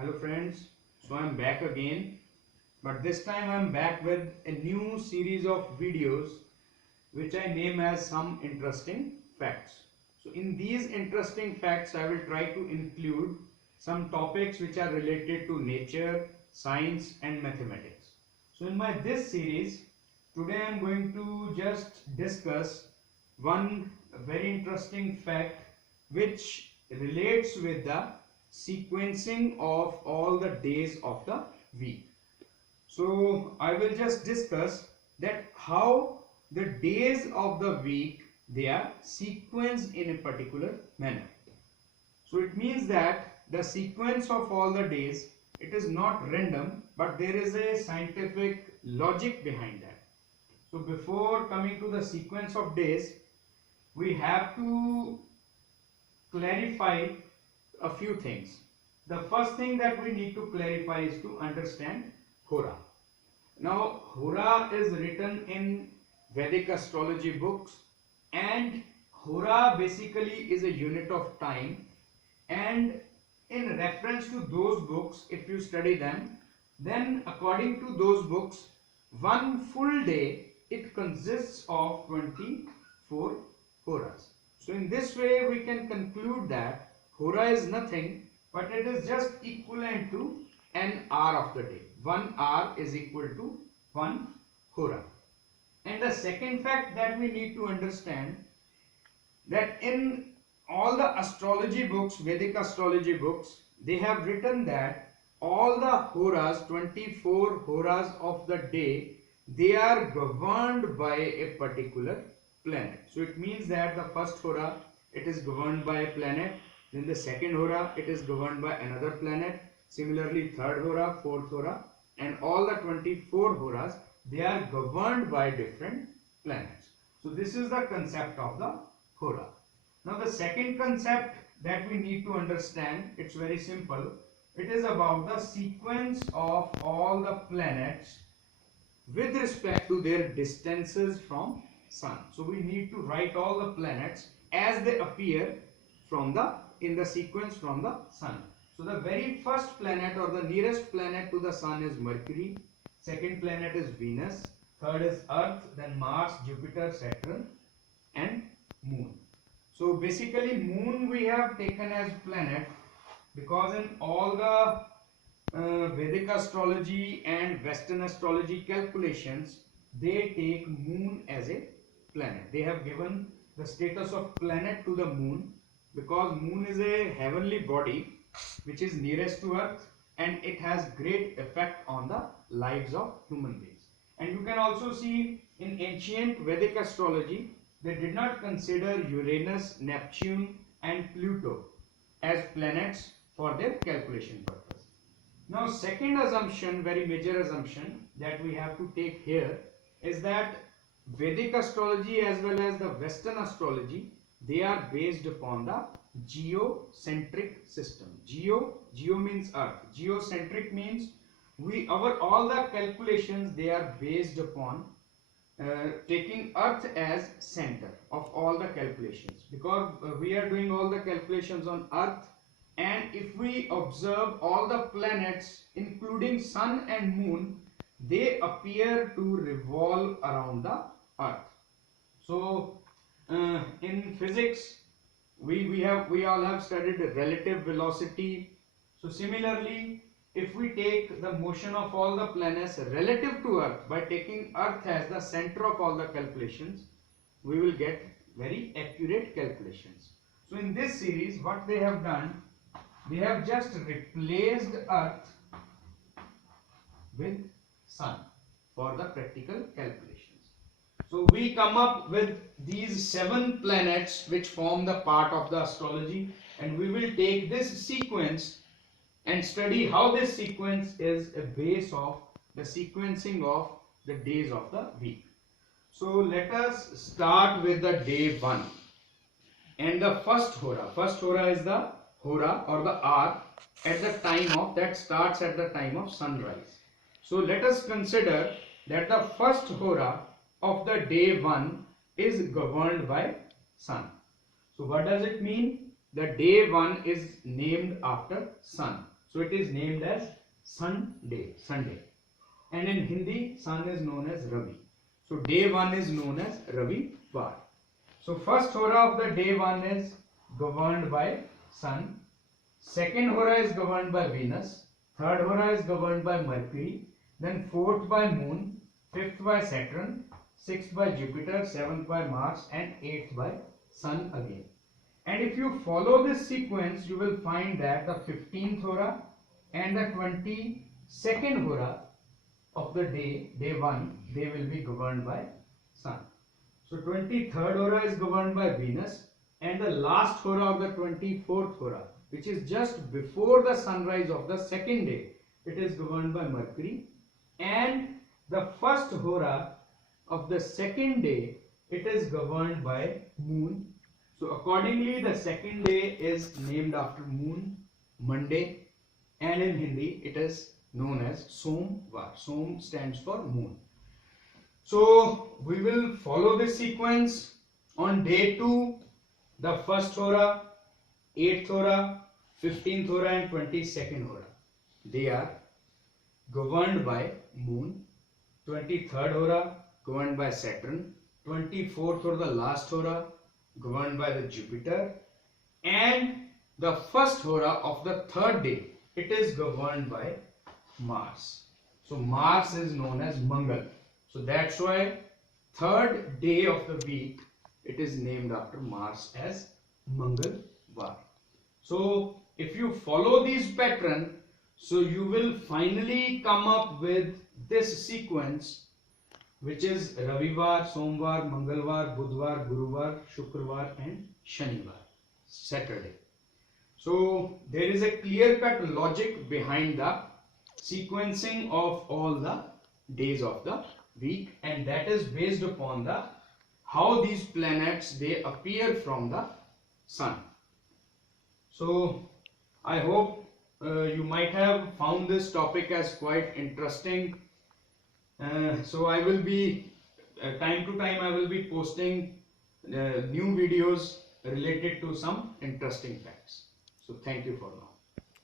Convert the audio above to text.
Hello friends, so I'm back again, but this time I'm back with a new series of videos which I name as some interesting facts. So in these interesting facts I will try to include some topics which are related to nature, science and mathematics. So in my this series today I'm going to just discuss one very interesting fact which relates with the sequencing of all the days of the week. So I will just discuss that how the days of the week they are sequenced in a particular manner. So it means that the sequence of all the days, it is not random, but there is a scientific logic behind that. So before coming to the sequence of days, we have to clarify a few things. The first thing that we need to clarify is to understand Hora. Now, Hora is written in Vedic astrology books, and Hora basically is a unit of time, and in reference to those books, if you study them, then according to those books, one full day it consists of 24 Horas. So in this way we can conclude that Hora is nothing but it is just equivalent to an hour of the day. 1 hour is equal to 1 Hora. And the second fact that we need to understand, that in all the astrology books, Vedic astrology books, they have written that all the Horas, 24 Horas of the day, they are governed by a particular planet. So it means that the first Hora, it is governed by a planet. Then the second Hora, it is governed by another planet. Similarly, third Hora, fourth Hora, and all the 24 Horas, they are governed by different planets. So this is the concept of the Hora. Now the second concept that we need to understand, it's very simple. It is about the sequence of all the planets with respect to their distances from Sun. So we need to write all the planets as they appear in the sequence from the Sun. So the very first planet or the nearest planet to the Sun is Mercury. Second planet is Venus. Third is Earth, then Mars, Jupiter, Saturn and Moon. So basically Moon we have taken as planet because in all the Vedic astrology and Western astrology calculations, they take Moon as a planet. They have given the status of planet to the Moon because Moon is a heavenly body which is nearest to Earth and it has great effect on the lives of human beings. And you can also see in ancient Vedic astrology, they did not consider Uranus, Neptune and Pluto as planets for their calculation purpose. Now second assumption, very major assumption that we have to take here is that Vedic astrology as well as the Western astrology, they are based upon the geocentric system. Geo means Earth. Geocentric means all the calculations, they are based upon taking Earth as center of all the calculations, because we are doing all the calculations on Earth, and if we observe all the planets including Sun and Moon, they appear to revolve around the Earth. So in physics we all have studied relative velocity. So similarly, if we take the motion of all the planets relative to Earth by taking Earth as the center of all the calculations, we will get very accurate calculations. So in this series what they have done, they have just replaced Earth with Sun for the practical calculations. So we come up with these 7 planets which form the part of the astrology, and we will take this sequence and study how this sequence is a base of the sequencing of the days of the week. So let us start with the day 1 and the first Hora. First Hora is the Hora or the hour at the time of that starts at the time of sunrise. So let us consider that the first Hora of the day 1 is governed by Sun. So what does it mean? The day 1 is named after Sun. So it is named as Sunday. And in Hindi, sun is known as Ravi. So day 1 is known as Ravivar. So first hora of the day 1 is governed by sun. Second hora is governed by Venus. Third hora is governed by Mercury. Then fourth by Moon. Fifth by Saturn. Sixth by Jupiter. Seventh by Mars. And eighth by Sun again. And if you follow this sequence, you will find that the 15th hora and the 22nd hora of the day 1, they will be governed by Sun. So 23rd hora is governed by Venus, and the last hora of the 24th hora, which is just before the sunrise of the second day, it is governed by Mercury, and the first hora of the second day, it is governed by Moon. So accordingly, the second day is named after Moon, Monday, and in Hindi it is known as Somvar. Som stands for Moon. So we will follow this sequence. On day 2, the first hora, 8th hora, 15th hora and 22nd hora, they are governed by Moon. 23rd hora governed by Saturn. 24th hora, the last hora, governed by the Jupiter, and the first hora of the third day, it is governed by Mars. So Mars is known as Mangal. So that's why third day of the week, it is named after Mars as Mangalvar. So if you follow this pattern, so you will finally come up with this sequence, which is Ravivar, Somvar, Mangalvar, Budhvar, Guruvar, Shukravar and Shanivar, Saturday. So there is a clear-cut logic behind the sequencing of all the days of the week, and that is based upon the how these planets they appear from the sun. So I hope you might have found this topic as quite interesting. So I will be time to time I will be posting new videos related to some interesting facts. So thank you for now.